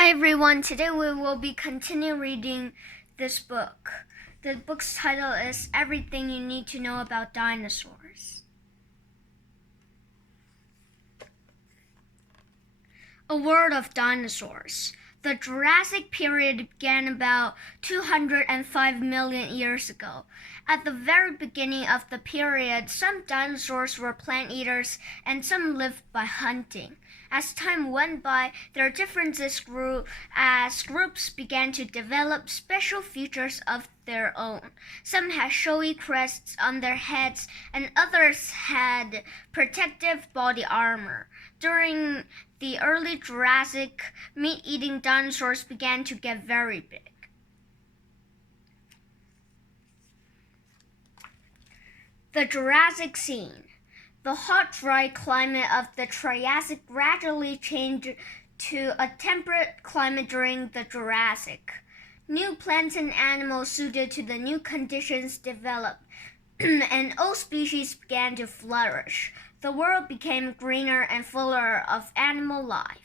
Hi everyone, today we will be continuing reading this book. The book's title is Everything You Need to Know About Dinosaurs. A World of Dinosaurs. The Jurassic period began about 205 million years ago. At the very beginning of the period, some dinosaurs were plant eaters and some lived by hunting. As time went by, their differences grew as groups began to develop special features of their own. Some had showy crests on their heads, and others had protective body armor. During the early Jurassic, meat-eating dinosaurs began to get very big. The Jurassic scene. The hot, dry climate of the Triassic gradually changed to a temperate climate during the Jurassic. New plants and animals suited to the new conditions developed, and old species began to flourish. The world became greener and fuller of animal life.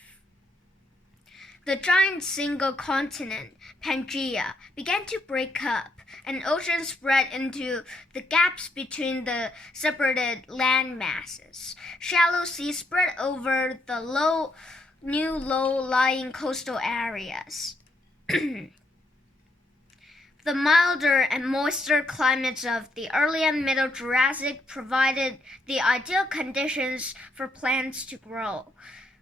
The giant single continent, Pangaea, began to break up, and oceans spread into the gaps between the separated land masses. Shallow seas spread over the new low-lying coastal areas. The milder and moister climates of the early and middle Jurassic provided the ideal conditions for plants to grow.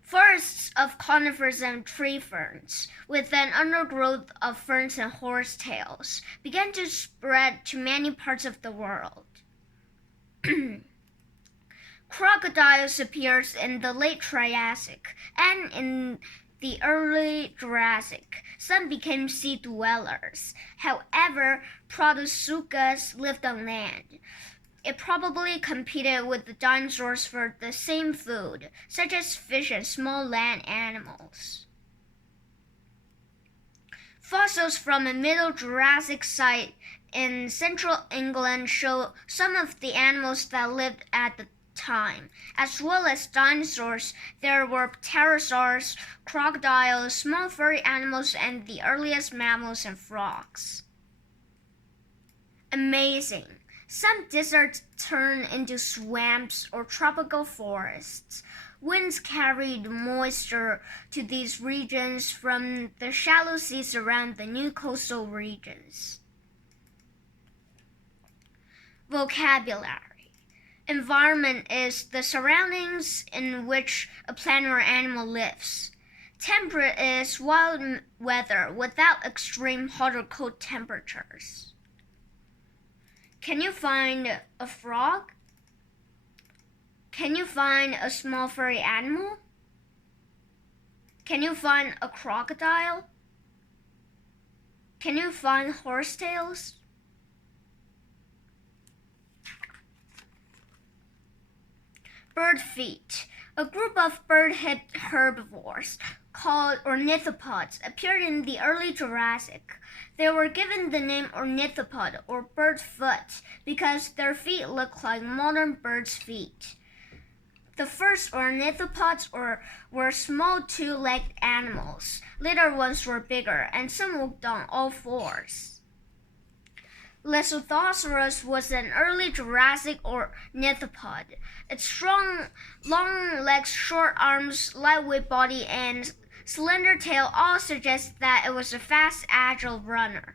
Forests of conifers and tree ferns, with an undergrowth of ferns and horsetails, began to spread to many parts of the world. Crocodiles appeared in the late Triassic, and in the early Jurassic, some became sea dwellers. However, Protosuchus lived on land. It probably competed with the dinosaurs for the same food, such as fish and small land animals. Fossils from a Middle Jurassic site in central England show some of the animals that lived at the time. As well as dinosaurs, there were pterosaurs, crocodiles, small furry animals, and the earliest mammals and frogs. Amazing! Some deserts turned into swamps or tropical forests. Winds carried moisture to these regions from the shallow seas around the new coastal regions. Vocabulary. Environment is the surroundings in which a plant or animal lives. Temperate is wild weather without extreme hot or cold temperatures. Can you find a frog? Can you find a small furry animal? Can you find a crocodile? Can you find horsetails? Bird feet. A group of bird-hipped herbivores called ornithopods appeared in the early Jurassic. They were given the name ornithopod or bird foot because their feet looked like modern birds' feet. The first ornithopods were small two-legged animals. Later ones were bigger, and some walked on all fours. Lesothosaurus was an early Jurassic ornithopod. Its strong, long legs, short arms, lightweight body, and slender tail all suggest that it was a fast, agile runner.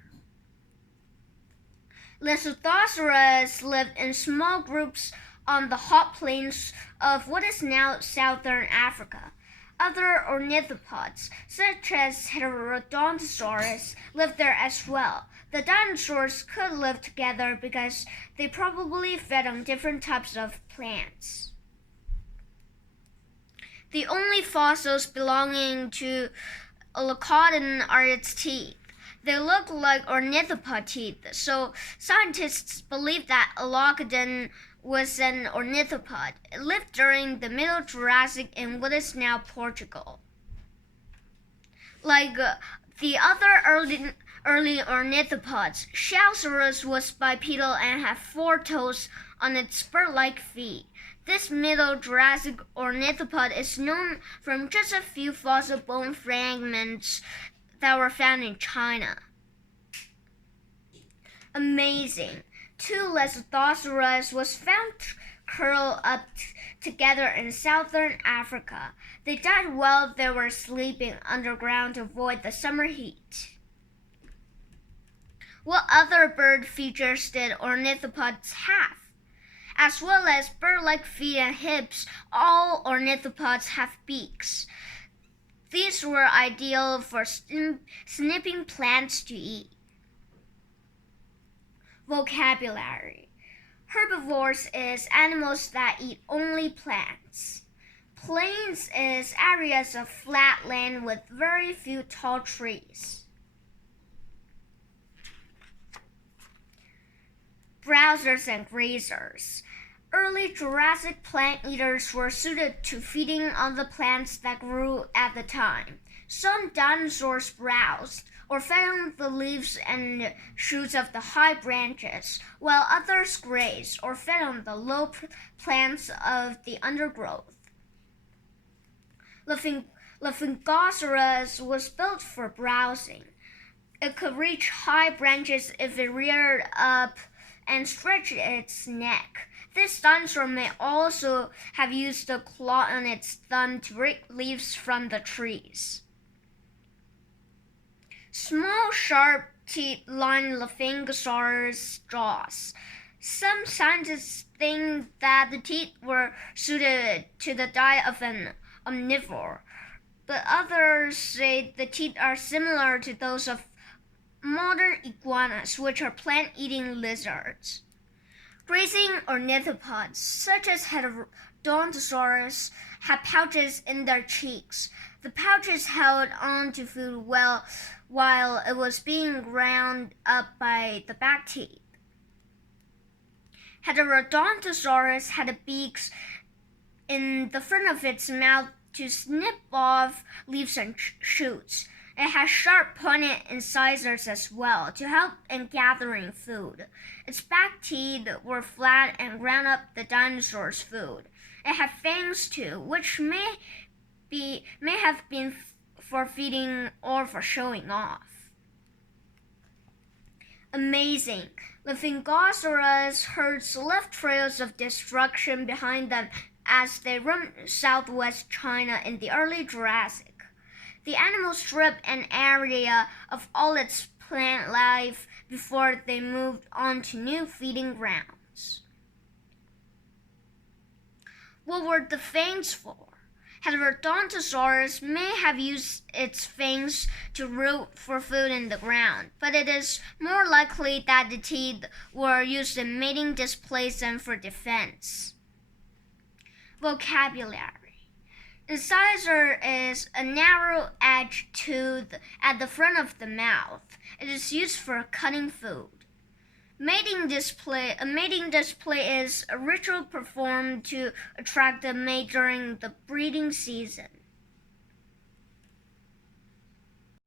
Lesothosaurus lived in small groups on the hot plains of what is now southern Africa. Other ornithopods, such as Heterodontosaurus, lived there as well. The dinosaurs could live together because they probably fed on different types of plants. The only fossils belonging to Leucodon are its teeth. They look like ornithopod teeth, so scientists believe that Leucodon was an ornithopod. It lived during the Middle Jurassic in what is now Portugal. Like the other early ornithopods, Shalsaurus was bipedal and had 4 toes on its bird-like feet. This Middle Jurassic ornithopod is known from just a few fossil bone fragments that were found in China. Amazing! Two Lesothosaurus was found curled up together in southern Africa. They died while they were sleeping underground to avoid the summer heat. What other bird features did ornithopods have? As well as bird-like feet and hips, all ornithopods have beaks. These were ideal for snipping plants to eat. Vocabulary. Herbivores is animals that eat only plants. Plains is areas of flat land with very few tall trees. Browsers and grazers. Early Jurassic plant eaters were suited to feeding on the plants that grew at the time. Some dinosaurs browsed or fed on the leaves and shoots of the high branches, while others grazed or fed on the low plants of the undergrowth. Laphingosaurus was built for browsing. It could reach high branches if it reared up and stretched its neck. This dinosaur may also have used the claw on its thumb to rake leaves from the trees. Small, sharp teeth line Laphingosaurus' jaws. Some scientists think that the teeth were suited to the diet of an omnivore, but others say the teeth are similar to those of modern iguanas, which are plant-eating lizards. Grazing ornithopods, such as Heterodontosaurus, have pouches in their cheeks. The pouches held on to food while it was being ground up by the back teeth. Heterodontosaurus had beaks in the front of its mouth to snip off leaves and shoots. It has sharp pointed incisors as well to help in gathering food. Its back teeth were flat and ground up the dinosaur's food. It had fangs too, which may have been for feeding or for showing off. Amazing! Laphingosaurus herds left trails of destruction behind them as they roamed southwest China in the early Jurassic. The animal stripped an area of all its plant life before they moved on to new feeding grounds. What were the fangs for? Heterodontosaurus may have used its fangs to root for food in the ground, but it is more likely that the teeth were used in mating displays than for defense. Vocabulary. Incisor is a narrow-edged tooth at the front of the mouth. It is used for cutting food. A mating display is a ritual performed to attract the mate during the breeding season.